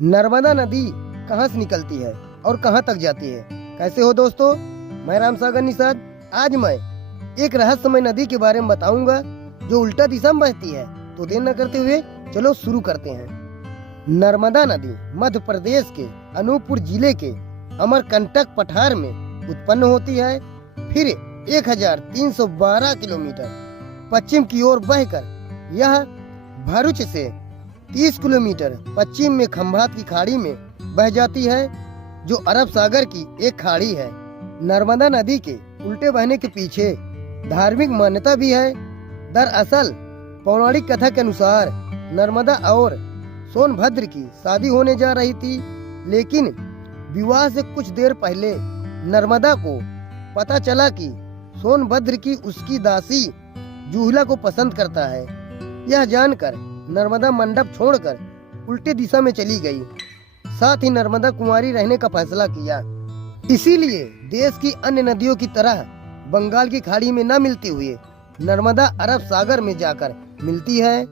नर्मदा नदी कहाँ से निकलती है और कहाँ तक जाती है। कैसे हो दोस्तों, मैं राम सागर निषाद। आज मैं एक रहस्यमय नदी के बारे में बताऊंगा जो उल्टा दिशा में बहती है। तो देर न करते हुए चलो शुरू करते हैं। नर्मदा नदी मध्य प्रदेश के अनूपपुर जिले के अमरकंटक पठार में उत्पन्न होती है। फिर 1312 किलोमीटर पश्चिम की ओर बहकर यह भरूच से 30 किलोमीटर पश्चिम में खंभात की खाड़ी में बह जाती है, जो अरब सागर की एक खाड़ी है। नर्मदा नदी के उल्टे बहने के पीछे धार्मिक मान्यता भी है। दरअसल पौराणिक कथा के अनुसार नर्मदा और सोनभद्र की शादी होने जा रही थी, लेकिन विवाह से कुछ देर पहले नर्मदा को पता चला कि सोनभद्र की उसकी दासी जूहला को पसंद करता है। यह जानकर नर्मदा मंडप छोड़कर उल्टे दिशा में चली गई। साथ ही नर्मदा कुंवारी रहने का फैसला किया। इसीलिए देश की अन्य नदियों की तरह बंगाल की खाड़ी में न मिलते हुए नर्मदा अरब सागर में जाकर मिलती है।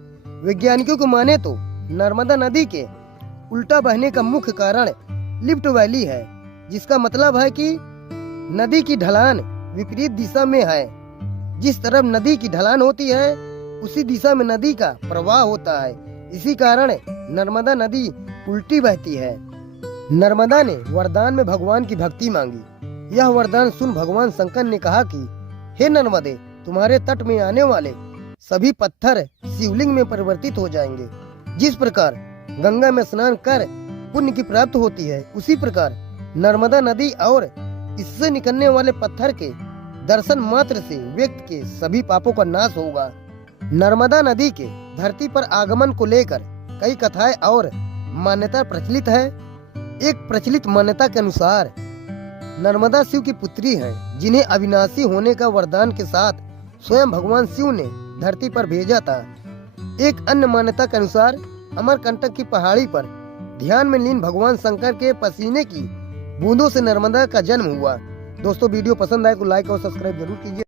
वैज्ञानिकों को माने तो नर्मदा नदी के उल्टा बहने का मुख्य कारण लिफ्ट वैली है, जिसका मतलब है कि नदी की ढलान विपरीत दिशा में है। जिस तरफ नदी की ढलान होती है उसी दिशा में नदी का प्रवाह होता है। इसी कारण नर्मदा नदी उल्टी बहती है। नर्मदा ने वरदान में भगवान की भक्ति मांगी। यह वरदान सुन भगवान शंकर ने कहा कि हे नर्मदे, तुम्हारे तट में आने वाले सभी पत्थर शिवलिंग में परिवर्तित हो जाएंगे। जिस प्रकार गंगा में स्नान कर पुण्य की प्राप्ति होती है, उसी प्रकार नर्मदा नदी और इससे निकलने वाले पत्थर के दर्शन मात्र से व्यक्ति के सभी पापों का नाश होगा। नर्मदा नदी के धरती पर आगमन को लेकर कई कथाएं और मान्यता प्रचलित है। एक प्रचलित मान्यता के अनुसार नर्मदा शिव की पुत्री हैं, जिन्हें अविनाशी होने का वरदान के साथ स्वयं भगवान शिव ने धरती पर भेजा था। एक अन्य मान्यता के अनुसार अमरकंटक की पहाड़ी पर ध्यान में लीन भगवान शंकर के पसीने की बूंदों से नर्मदा का जन्म हुआ। दोस्तों, वीडियो पसंद आए तो लाइक और सब्सक्राइब जरूर कीजिए।